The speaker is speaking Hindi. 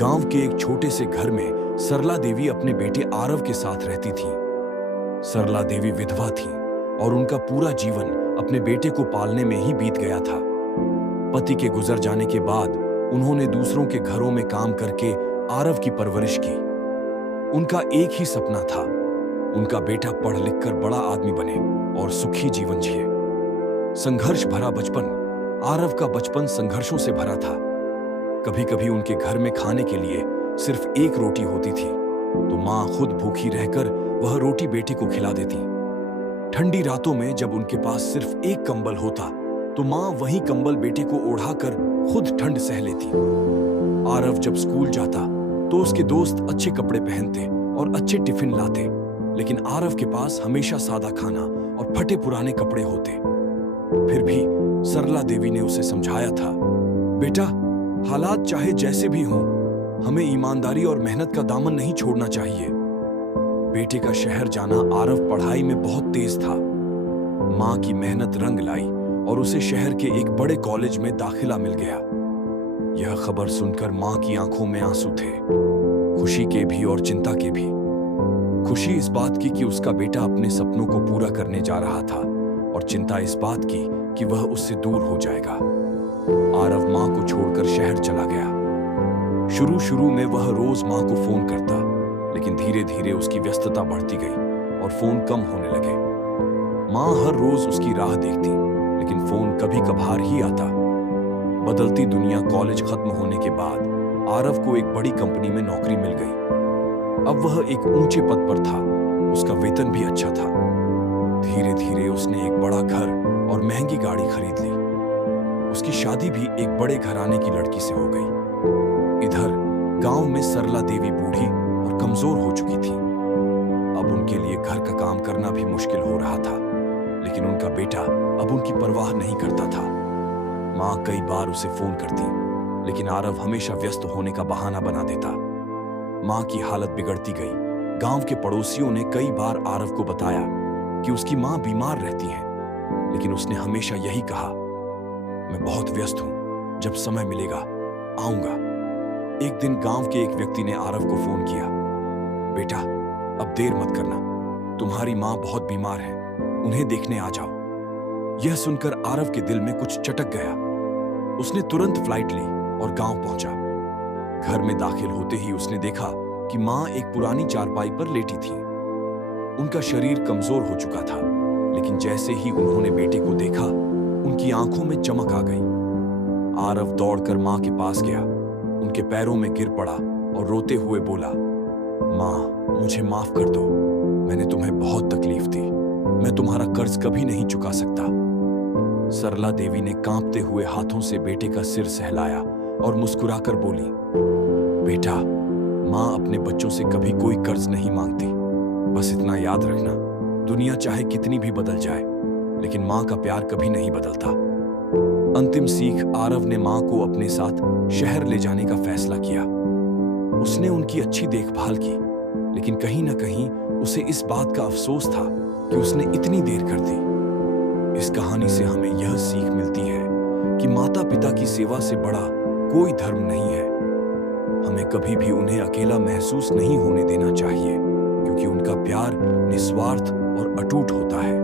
गांव के एक छोटे से घर में सरला देवी अपने बेटे आरव के साथ रहती थी। सरला देवी विधवा थी और उनका पूरा जीवन अपने बेटे को पालने में ही बीत गया था। पति के गुजर जाने के बाद उन्होंने दूसरों के घरों में काम करके आरव की परवरिश की। उनका एक ही सपना था, उनका बेटा पढ़ लिख कर बड़ा आदमी बने और सुखी जीवन जिए। संघर्ष भरा बचपन। आरव का बचपन संघर्षों से भरा था। कभी कभी उनके घर में खाने के लिए सिर्फ एक रोटी होती थी तो माँ खुद भूखी रहकर वह रोटी बेटे को खिला देती। ठंडी रातों में जब उनके पास सिर्फ एक कंबल होता तो माँ वही कंबल बेटे को ओढ़ाकर खुद ठंड सह लेती। आरव जब स्कूल जाता तो उसके दोस्त अच्छे कपड़े पहनते और अच्छे टिफिन लाते, लेकिन आरव के पास हमेशा सादा खाना और फटे पुराने कपड़े होते। फिर भी सरला देवी ने उसे समझाया था, बेटा, हालात चाहे जैसे भी हों, हमें ईमानदारी और मेहनत का दामन नहीं छोड़ना चाहिए। बेटे का शहर जाना आरव पढ़ाई में बहुत तेज था। मां की मेहनत रंग लाई और उसे शहर के एक बड़े कॉलेज में दाखिला मिल गया। यह खबर सुनकर मां की आंखों में आंसू थे, खुशी के भी और चिंता के भी। खुशी इस बात की कि उसका बेटा अपने सपनों को पूरा करने जा रहा था और चिंता इस बात की कि वह उससे दूर हो जाएगा। आरव मां को छोड़कर शहर चला गया। शुरू में वह रोज मां को फोन करता, लेकिन धीरे धीरे उसकी व्यस्तता बढ़ती गई और फोन कम होने लगे। मां हर रोज उसकी राह देखती, लेकिन फोन कभी कभार ही आता। बदलती दुनिया। कॉलेज खत्म होने के बाद आरव को एक बड़ी कंपनी में नौकरी मिल गई। अब वह एक ऊंचे पद पर था, उसका वेतन भी अच्छा था। धीरे धीरे उसने एक बड़ा घर और महंगी गाड़ी खरीद ली। उसकी शादी भी एक बड़े घराने की लड़की से हो गई। इधर गांव में सरला देवी बूढ़ी और कमजोर हो चुकी थी। अब उनके लिए घर का काम करना भी मुश्किल हो रहा था, लेकिन उनका बेटा अब उनकी परवाह नहीं करता था। मां कई बार उसे फोन करती, लेकिन आरव हमेशा व्यस्त होने का बहाना बना देता। मां की हालत बिगड़ती गई। गांव के पड़ोसियों ने कई बार आरव को बताया कि उसकी मां बीमार रहती है, लेकिन उसने हमेशा यही कहा, मैं बहुत व्यस्त हूं, जब समय मिलेगा आऊंगा। एक दिन गांव के एक व्यक्ति ने आरव को फोन किया, बेटा, अब देर मत करना, तुम्हारी मां बहुत बीमार है, उन्हें देखने आ जाओ। यह सुनकर आरव के दिल में कुछ चटक गया। उसने तुरंत फ्लाइट ली और गांव पहुंचा। घर में दाखिल होते ही उसने देखा कि मां एक पुरानी चारपाई पर लेटी थी। उनका शरीर कमजोर हो चुका था, लेकिन जैसे ही उन्होंने बेटे को देखा, उनकी आंखों में चमक आ गई। आरव दौड़कर मां के पास गया, उनके पैरों में गिर पड़ा और रोते हुए बोला, मां, मुझे माफ कर दो, मैंने तुम्हें बहुत तकलीफ दी, मैं तुम्हारा कर्ज कभी नहीं चुका सकता। सरला देवी ने कांपते हुए हाथों से बेटे का सिर सहलाया और मुस्कुराकर बोली, बेटा, मां अपने बच्चों से कभी कोई कर्ज नहीं मांगती। बस इतना याद रखना, दुनिया चाहे कितनी भी बदल जाए, लेकिन मां का प्यार कभी नहीं बदलता। अंतिम सीख। आरव ने मां को अपने साथ शहर ले जाने का फैसला किया। उसने उनकी अच्छी देखभाल की, लेकिन कहीं ना कहीं उसे इस बात का अफसोस था कि उसने इतनी देर कर दी। इस कहानी से हमें यह सीख मिलती है कि माता पिता की सेवा से बड़ा कोई धर्म नहीं है। हमें कभी भी उन्हें अकेला महसूस नहीं होने देना चाहिए, क्योंकि उनका प्यार निस्वार्थ और अटूट होता है।